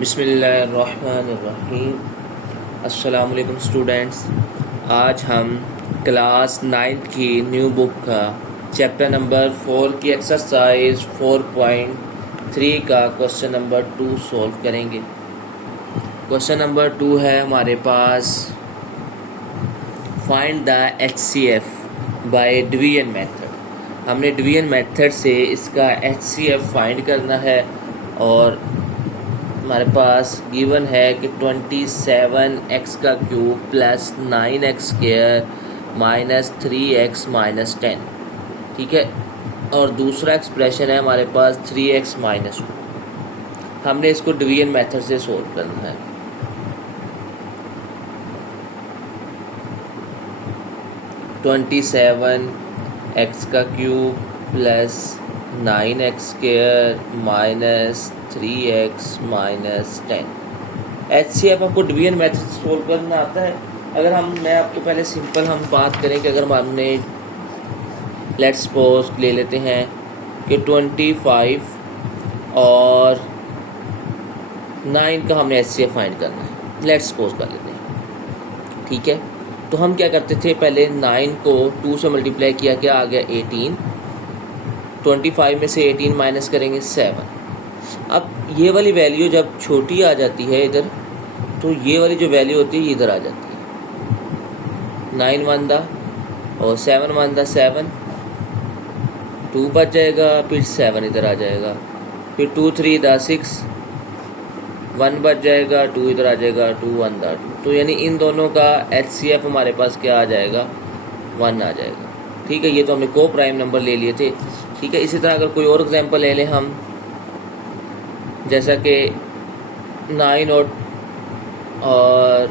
बिस्मिल्लाहिर्रहमानिर्रहीम। अस्सलाम वालेकुम स्टूडेंट्स। आज हम क्लास 9 की न्यू बुक का चैप्टर नंबर 4 की एक्सरसाइज 4.3 का क्वेश्चन नंबर 2 सॉल्व करेंगे। क्वेश्चन नंबर 2 है हमारे पास, find the HCF by division method. हमने डिवीजन मेथड से इसका HCF फाइंड करना है और हमारे पास गिवन है कि 27x का cube plus 9x square minus 3x minus 10, ठीक है। और दूसरा एक्सप्रेशन है हमारे पास 3x माइनस 2। हमने इसको डिवीजन मेथड से सोल्व करना है। ट्वेंटी सेवन एक्स का cube plus 9x square minus 3x minus 10। HCF आपको डिवीजन मेथड से सोल्व करना आता है। अगर मैं आपको पहले सिंपल हम बात करें कि अगर हमने लेट्स सपोज ले लेते हैं कि 25 और 9 का हमने HCF फाइंड करना है, लेट्स सपोज कर लेते हैं, ठीक है। तो हम क्या करते थे, पहले 9 को 2 से मल्टीप्लाई किया, क्या आ गया 18। 25 में से 18 माइनस करेंगे 7। अब ये वाली वैल्यू जब छोटी आ जाती है इधर, तो ये वाली जो वैल्यू होती है इधर आ जाती है। 9 वन दा और 7 वन दा 7, 2 बच जाएगा, फिर 7 इधर आ जाएगा, फिर 2 3 दा 6, 1 बच जाएगा, 2 इधर आ जाएगा, 2 1 दा 2। तो यानी इन दोनों का HCF हमारे पास क्या आ जाएगा, 1 आ जाएगा, ठीक है। ये तो हमने को प्राइम नंबर ले लिए थे, ठीक है। इसी तरह अगर कोई और एग्जांपल ले लें हम, जैसा कि 9 और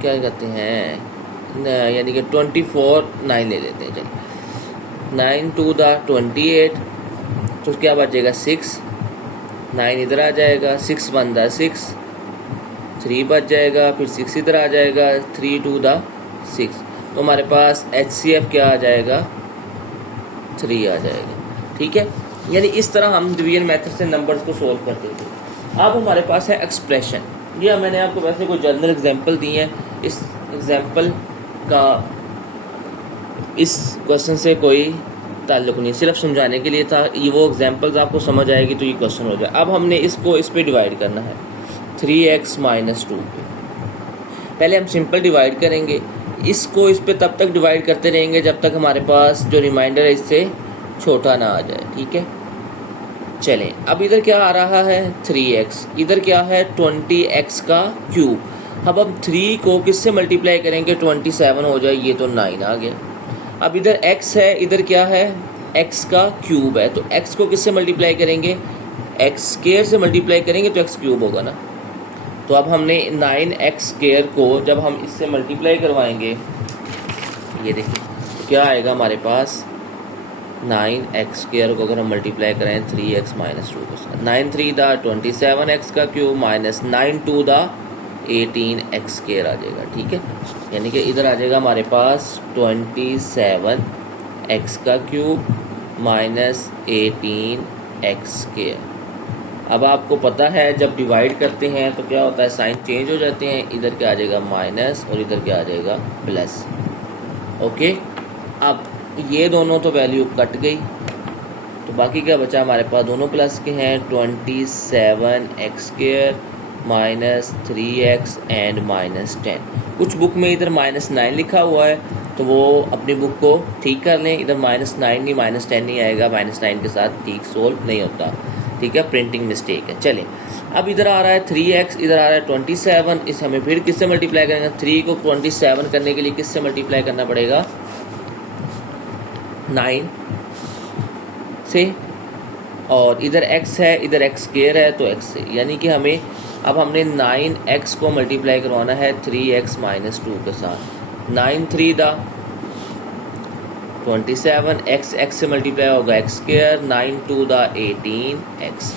क्या कहते हैं यानी कि 24 9 ले लेते हैं, चलिए। 9 2 दा 28, तो क्या बचेगा 6, 9 इधर आ जाएगा, 6 1 दा 6, 3 बच जाएगा, फिर 6 इधर आ जाएगा, 3 2 दा 6। तो हमारे पास HCF क्या आ जाएगा, 3 आ जाएगा, ठीक है। यानी इस तरह हम डिवीजन मेथड से नंबर्स को सोल्व करते थे। अब हमारे पास है एक्सप्रेशन। ये मैंने आपको वैसे कोई जनरल एग्जांपल दी है, इस एग्जांपल का इस क्वेश्चन से कोई ताल्लुक नहीं, सिर्फ समझाने के लिए था। ये वो एग्जांपल्स आपको समझ आएगी तो ये क्वेश्चन हो जाए। अब हमने इसको इस पे डिवाइड करना है 3x माइनस 2 पे। पहले हम सिंपल डिवाइड करेंगे, इसको इस पे तब तक डिवाइड करते रहेंगे जब तक हमारे पास जो रिमाइंडर है इससे छोटा ना आ जाए, ठीक है। चलें, अब इधर क्या आ रहा है 3x, इधर क्या है 20x का क्यूब। अब हम 3 को किससे मल्टीप्लाई करेंगे, 27 हो जाए, ये तो 9 आ गया। अब इधर x है, इधर क्या है x का क्यूब है, तो x को किससे मल्टीप्लाई करेंगे, x स्क्वायर से मल्टीप्लाई करेंगे तो x क्यूब होगा ना। तो अब हमने 9x स्क्वायर को जब हम इससे मल्टीप्लाई करवाएंगे, ये देखिए तो क्या आएगा हमारे पास, 9x स्क्वायर को अगर हम मल्टीप्लाई करें 3x माइनस 2 के साथ, 9 3 दा 27x का क्यूब माइनस 9 2 दा 18x स्क्वायर आ जाएगा, ठीक है। यानी कि इधर आ जाएगा हमारे पास 27x का क्यूब माइनस 18x स्क्वायर। अब आपको पता है जब डिवाइड करते हैं तो क्या होता है, साइन चेंज हो जाते हैं, इधर क्या आ जाएगा माइनस और इधर क्या आ जाएगा प्लस, ओके। अब ये दोनों तो वैल्यू कट गई, तो बाकी क्या बचा हमारे पास, दोनों प्लस के हैं, 27x square minus 3x and minus 10। कुछ बुक में इधर -9 लिखा हुआ है, तो वो अपनी बुक को ठीक कर लें। इधर -9 नहीं -10 नहीं आएगा, -9 के साथ ठीक सोल्व नहीं होता, ठीक है, प्रिंटिंग मिस्टेक है। चलें, अब इधर आ रहा है 3x, इधर आ रहा है 27, इस हमें फिर किससे मल्टीप्लाई करेंगे, 3 को 27 करने के लिए किससे मल्टीप्लाई करना पड़ेगा, 9 से, और इधर x है, इधर x स्क्वायर है तो x से, यानी कि हमें अब हमने 9x को मल्टीप्लाई करवाना है 3x माइनस 2 के साथ। 9 3 दा 27, x से मल्टीप्लाई होगा x स्क्वायर, 9 2 दा 18x।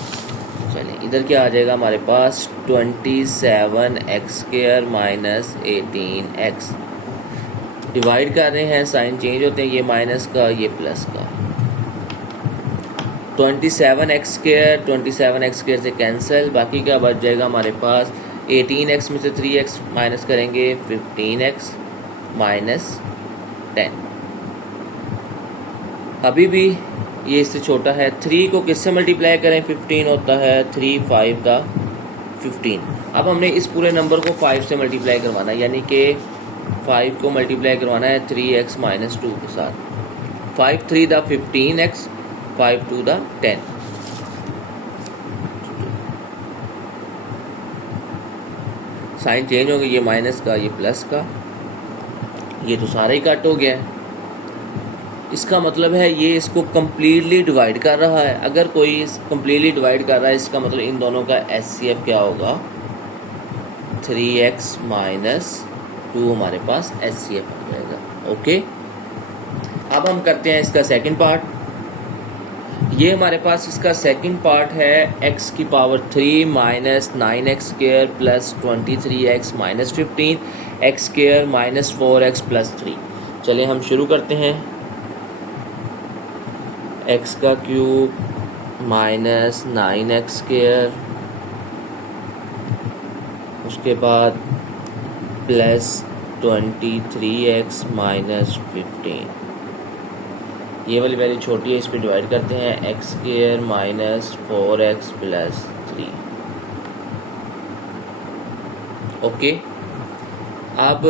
चलें, इधर क्या आ जाएगा हमारे पास 27x square minus 18x। Divide कर रहे हैं, साइन चेंज होते हैं, ये माइनस का ये प्लस का, 27x² से कैंसिल, बाकी क्या बच जाएगा हमारे पास 18x में से 3x माइनस करेंगे 15x माइनस 10। अभी भी ये इससे छोटा है। 3 को किससे मल्टीप्लाई करें 15 होता है 3 5 द 15। अब हमने इस पूरे नंबर को 5 से मल्टीप्लाई करवाना है, यानी कि 5 को मल्टीप्लाई करवाना है 3x माइनस 2 के साथ। 5 3 the 15x 5 2 the 10। Sign change होंगे, ये माइनस का ये प्लस का, ये तो सारा ही कट हो गया है। इसका मतलब है ये इसको कम्प्लीटली डिवाइड कर रहा है। अगर कोई कम्प्लीटली डिवाइड कर रहा है इसका मतलब इन दोनों का HCF क्या होगा 3x माइनस 2 हमारे पास HCF हो जाएगा। ओके, अब हम करते हैं इसका सेकंड पार्ट। ये हमारे पास इसका सेकंड पार्ट है x की power 3 minus 9x² plus 23x minus 15 x² minus 4x plus 3। चलिए हम शुरू करते हैं। x³ माइनस 9x², उसके बाद प्लस 23x माइनस 15। ये वाली वैल्यू छोटी है, इस पर डिवाइड करते हैं x² minus 4x plus 3। Okay, अब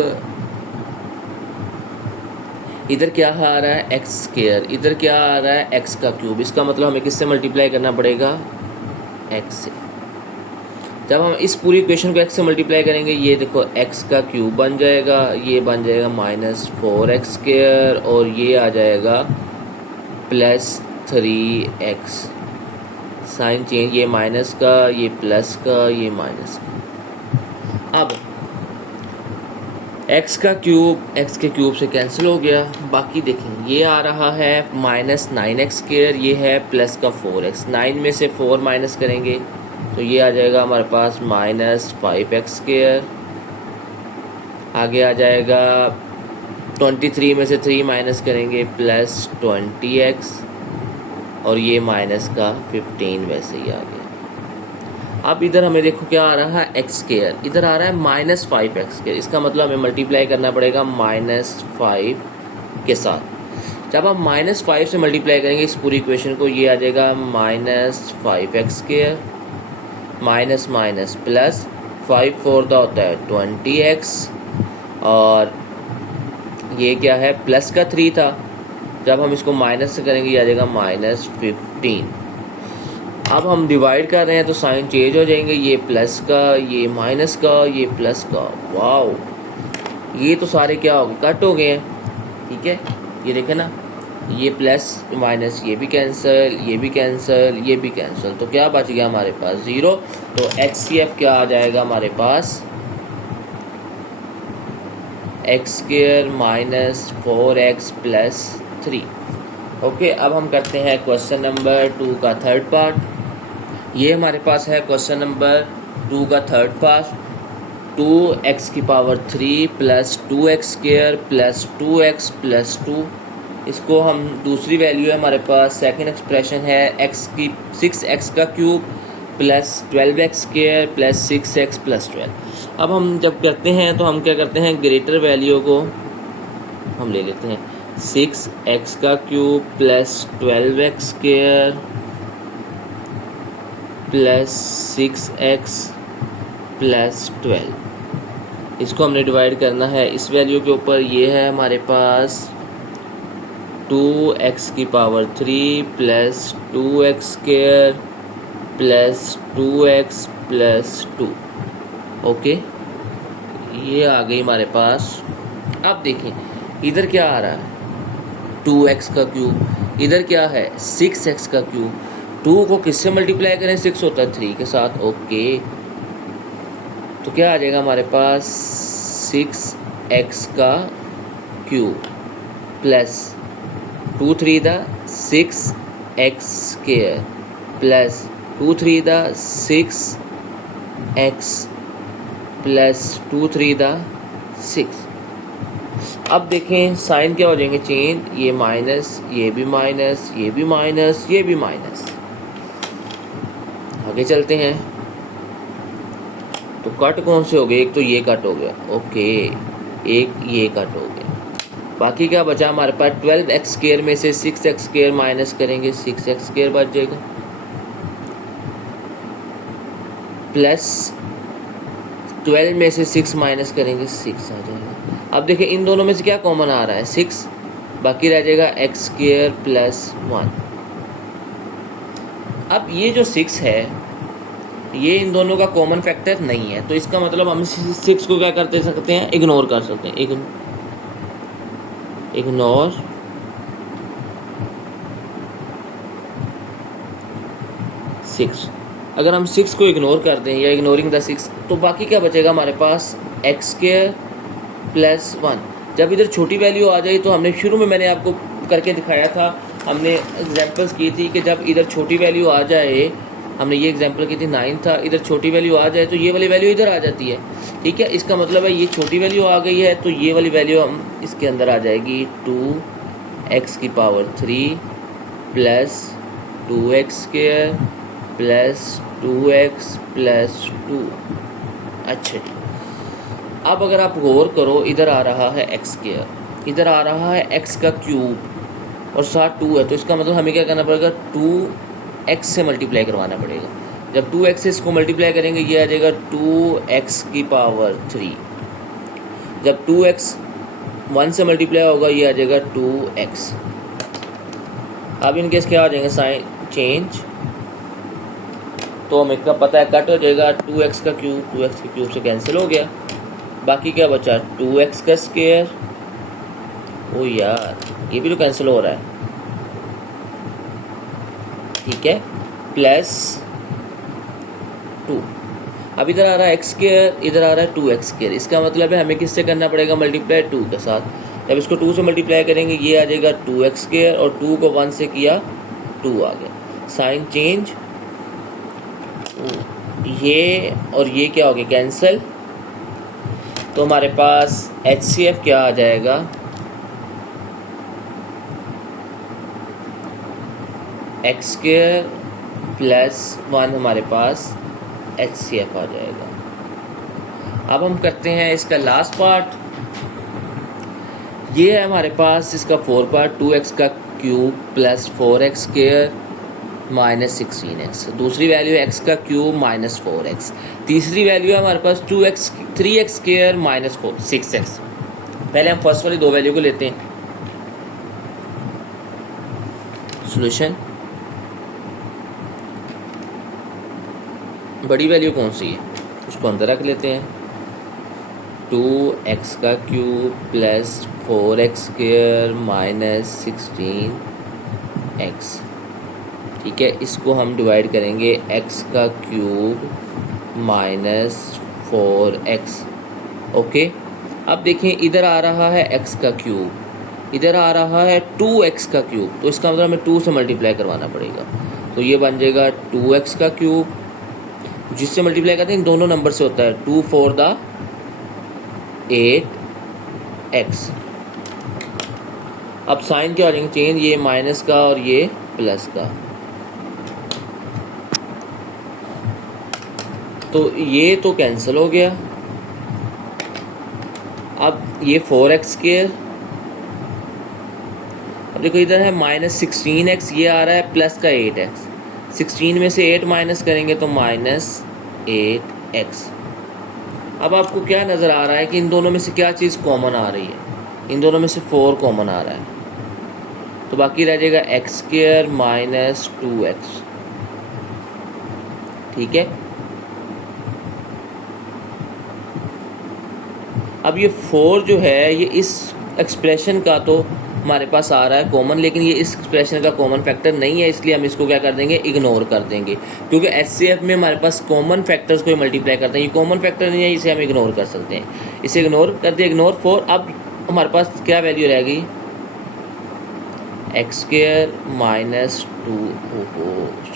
इधर क्या आ रहा है x², इधर क्या आ रहा है x³। इसका मतलब हमें किससे मल्टीप्लाई करना पड़ेगा x से। जब हम इस पूरी इक्वेशन को x से मल्टीप्लाई करेंगे, ये देखो x³ बन जाएगा, ये बन जाएगा माइनस 4x² और ये आ जाएगा प्लस 3x। साइन चेंज, ये माइनस का ये प्लस का ये माइनस का। अब x का क्यूब x के क्यूब से कैंसिल हो गया। बाकी देखें ये आ रहा है माइनस 9x², ये है प्लस का 4x। 9 में से 4 माइनस करेंगे तो ये आ जाएगा हमारे पास माइनस 5x²। आगे आ जाएगा 23 में से 3 माइनस करेंगे प्लस 20x और ये माइनस का 15 वैसे ही आ गया। अब इधर हमें देखो क्या आ रहा है x², इधर आ रहा है माइनस 5x²। इसका मतलब हमें मल्टीप्लाई करना पड़ेगा माइनस 5 के साथ। जब हम माइनस 5 से मल्टीप्लाई करेंगे इस पूरी इक्वेशन को, ये आ जाएगा minus 5x² minus minus plus 5 4 का होता है 20x और ये क्या है प्लस का 3 था। जब हम इसको माइनस से करेंगे ये आ जाएगा माइनस 15। अब हम डिवाइड कर रहे हैं तो साइन चेंज हो जाएंगे, ये प्लस का ये माइनस का ये प्लस का। वाओ, ये तो सारे क्या हो गए कट हो गए हैं। ठीक है, ये देखें ना, ये प्लस माइनस ये भी कैंसिल, ये भी कैंसिल, ये भी कैंसिल, तो क्या बच गया हमारे पास 0। तो HCF क्या आ जाएगा हमारे पास x² minus 4x plus 3। Okay, अब हम करते हैं क्वेश्चन नंबर 2 का थर्ड पार्ट। ये हमारे पास है क्वेश्चन नंबर 2 का थर्ड पार्ट। 2x की power 3 plus 2x² plus 2x plus 2। इसको हम दूसरी वैल्यू है हमारे पास, सेकंड एक्सप्रेशन है x की 6x³ plus 12x² plus 6x plus 12। अब हम जब करते हैं तो हम क्या करते हैं, ग्रेटर वैल्यू को हम ले लेते हैं 6x³ plus 12x² plus 6x plus 12। इसको हमने डिवाइड करना है इस वैल्यू के ऊपर। ये है हमारे पास 2x की power 3 plus 2x² plus 2x plus 2। Okay, ये आ गई हमारे पास। अब देखें इधर क्या आ रहा है 2x का क्यूब, इधर क्या है 6x का क्यूब। 2 को किससे मल्टीप्लाई करें, 6 होता है 3 के साथ। ओके, तो क्या आ जाएगा हमारे पास 6x का cube plus 2 3 the 6x² plus 2 3 the 6x plus 2 3 the 6। अब देखें साइन क्या हो जाएंगे चेंज, ये माइनस ये भी माइनस ये भी माइनस ये भी माइनस। आगे चलते हैं। तो कट कौन से हो गए, एक तो ये कट हो गया, ओके, एक ये कट हो गया। बाकी क्या बचा हमारे पास, 12x स्क्वायर में से 6x स्क्वायर माइनस करेंगे, 6x स्क्वायर बच जाएगा, प्लस 12 में से 6 माइनस करेंगे, 6 आ जाएगा। अब देखिए इन दोनों में से क्या कॉमन आ रहा है, 6, बाकी रह जाएगा x स्क्वायर प्लस 1। अब ये जो 6 है ये इन दोनों का कॉमन फैक्टर नहीं है, तो इसका मतलब हम 6 को क्या करते सकते हैं, इग्नोर कर सकते हैं। इग्नोर 6। अगर हम 6 को इग्नोर कर दें या इग्नोरिंग द 6, तो बाकी क्या बचेगा हमारे पास, एक्स स्क्वायर प्लस 1। जब इधर छोटी वैल्यू आ जाए, तो हमने शुरू में मैंने आपको करके दिखाया था, हमने एग्जांपल्स की थी कि जब इधर छोटी वैल्यू आ जाए, हमने ये एग्जांपल की थी 9 था, इधर छोटी वैल्यू आ जाए तो ये वाली वैल्यू इधर आ जाती है, ठीक है। इसका मतलब है ये छोटी वैल्यू आ गई है तो ये वाली वैल्यू हम इसके अंदर आ जाएगी, 2x की power 3 plus 2x square plus 2x plus 2। अच्छा, अब अगर आप गौर करो, इधर आ रहा है x स्क्वायर, इधर आ रहा है x का क्यूब और साथ 2 है, तो इसका मतलब हमें क्या करना पड़ेगा, 2x से मल्टीप्लाई करवाना पड़ेगा। जब 2x से इसको मल्टीप्लाई करेंगे ये आ जाएगा 2x की पावर 3। जब 2x 1 से मल्टीप्लाई होगा ये आ जाएगा 2x। अब इनके क्या आ जाएंगे, साइन चेंज, तो हमें क्या पता है, कट हो जाएगा, 2x का क्यूब 2x के क्यूब से कैंसिल हो गया, बाकी क्या बचा, 2x का स्क्वायर, ओ यार ये भी तो कैंसिल हो रहा है, ठीक है, प्लस 2। अब इधर आ रहा है एक्स स्क्वायर, इधर आ रहा है 2x स्क्वायर, इसका मतलब है हमें किससे करना पड़ेगा, मल्टीप्लाई 2 के साथ। जब इसको 2 से मल्टीप्लाई करेंगे ये आ जाएगा 2x स्क्वायर और 2 को 1 से किया 2 आ गया, साइन चेंज, ये और ये क्या हो गया, कैंसिल। तो हमारे पास HCF क्या आ जाएगा, एक्स स्क्वायर प्लस 1 हमारे पास HCF आ जाएगा। अब हम करते हैं इसका लास्ट पार्ट, ये है हमारे पास इसका 4 पार्ट, 2x का cube plus 4x square minus 16x, दूसरी वैल्यू है x का क्यूब माइनस 4x, तीसरी वैल्यू है हमारे पास 3x स्क्वायर माइनस 6x। पहले हम फर्स्ट वाली दो वैल्यू को लेते हैं, सॉल्यूशन। बड़ी वैल्यू कौन सी है, उसको अंदर रख लेते हैं, 2x का cube plus 4x square minus 16x, ठीक है। इसको हम डिवाइड करेंगे, x का क्यूब माइनस 4x, ओके। अब देखें इधर आ रहा है x का क्यूब, इधर आ रहा है 2x का क्यूब, तो इसका मतलब हमें 2 से मल्टीप्लाई करवाना पड़ेगा, तो ये बन जाएगा 2x का क्यूब, जिससे मल्टीप्लाई करते हैं इन दोनों नंबर से होता है, 2 4 द 8x। अब साइन क्या हो जाएंगे, चेंज, ये माइनस का और ये प्लस का, तो ये तो कैंसिल हो गया। अब ये 4x स्क्वायर, अब देखो इधर है माइनस 16x, ये आ रहा है प्लस का 8x, 16 में से 8 माइनस करेंगे तो माइनस 8x। अब आपको क्या नज़र आ रहा है कि इन दोनों में से क्या चीज़ कॉमन आ रही है, इन दोनों में से 4 कॉमन आ रहा है, तो बाकी रह जाएगा एक्स स्क्वायर माइनस 2x, ठीक है। अब ये 4 जो है ये इस एक्सप्रेशन का तो हमारे पास आ रहा है कॉमन, लेकिन ये इस एक्सप्रेशन का कॉमन फैक्टर नहीं है, इसलिए हम इसको क्या कर देंगे, इग्नोर कर देंगे, क्योंकि HCF में हमारे पास कॉमन फैक्टर्स को मल्टीप्लाई करते हैं, ये कॉमन फैक्टर नहीं है, इसे हम इग्नोर कर सकते हैं, इसे इग्नोर कर दिया, इग्नोर 4। अब हमारे पास क्या वैल्यू रह गई, एक्स स्क्वायर माइनस 2,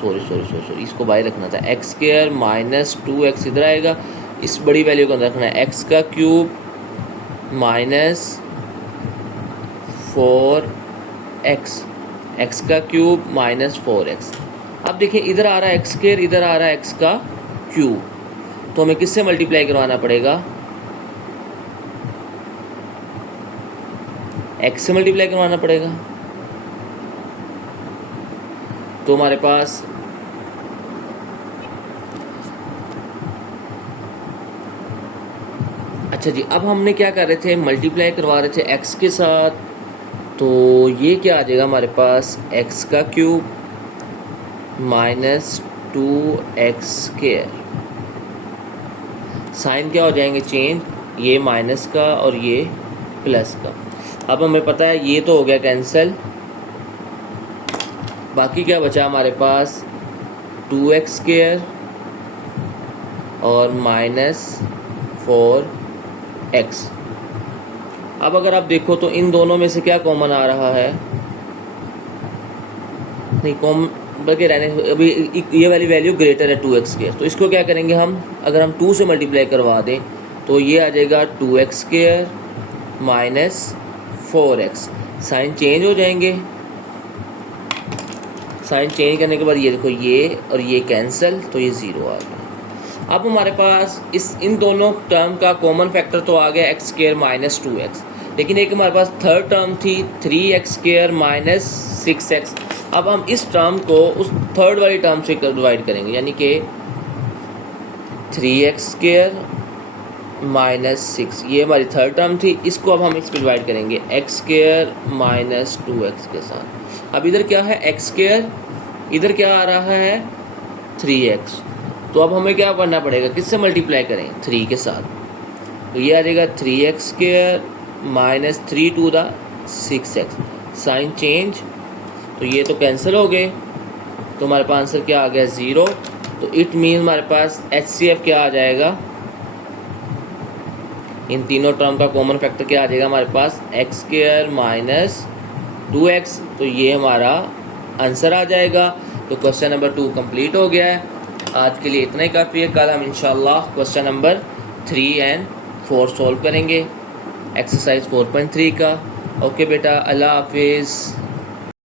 सॉरी इसको बाहर रखना था, एक्स स्क्वायर माइनस 2x इधर आएगा, इस बड़ी वैल्यू को अंदर रखना है, एक्स का क्यूब माइनस 4x, एक्स का क्यूब माइनस 4x, अब देखिए इधर आ रहा है एक्स स्क्वायर, इधर आ रहा है एक्स का क्यूब, तो हमें किससे मल्टीप्लाई करवाना पड़ेगा? एक्स से मल्टीप्लाई करवाना पड़ेगा। तो हमारे पास अच्छा जी, अब हमने क्या कर रहे थे, मल्टीप्लाई करवा रहे थे एक्स के साथ, तो ये क्या आ जाएगा हमारे पास, एक्स का cube minus 2x square. Sign क्या हो जाएंगे चेंज, ये माइनस का और ये प्लस का। अब हमें पता है ये तो हो गया कैंसिल, बाकी क्या बचा हमारे पास, 2x स्क्वायर और माइनस 4x। अब अगर आप देखो तो इन दोनों में से क्या कॉमन आ रहा है, नहीं कॉमन बल्कि रहने, अभी ये वाली वैल्यू ग्रेटर है 2x स्क्वायर, तो इसको क्या करेंगे हम, अगर हम 2 से मल्टीप्लाई करवा दें तो ये आ जाएगा 2x square minus 4x। Sign change हो जाएंगे, साइन चेंज करने के बाद ये देखो ये और ये कैंसिल, तो ये 0 आ गया। अब हमारे पास इन दोनों टर्म का कॉमन फैक्टर तो आ गया एक्स स्क्वायर माइनस 2x, लेकिन एक हमारे पास थर्ड टर्म थी 3x स्क्वायर माइनस 6x। अब हम इस टर्म को उस थर्ड वाली टर्म से डिवाइड करेंगे, यानी कि 3x स्क्वायर माइनस 6, ये हमारी थर्ड टर्म थी, इसको अब हम इस पर डिवाइड करेंगे x स्क्वायर माइनस 2x के साथ। अब इधर क्या है x स्क्वायर, इधर क्या आ रहा है 3x, तो अब हमें क्या करना पड़ेगा, किससे मल्टीप्लाई करें, 3 के साथ, तो ये आ जाएगा 3x square minus 3 to the 6x। Sign change, तो ये तो कैंसिल हो गए, तो हमारे पास आंसर क्या आ गया 0। तो इट मीन हमारे पास HCF क्या आ जाएगा, इन तीनों टर्म का कॉमन फैक्टर क्या आ जाएगा हमारे पास, एक्स स्क्वायर माइनस 2x, तो ये हमारा आंसर आ जाएगा। तो क्वेश्चन नंबर 2 कंप्लीट हो गया है। आज के लिए इतना ही काफ़ी है, कल हम इंशाल्लाह क्वेश्चन नंबर 3 एंड 4 सॉल्व करेंगे एक्सरसाइज 4.3 का। ओके बेटा, अल्लाह हाफिज़।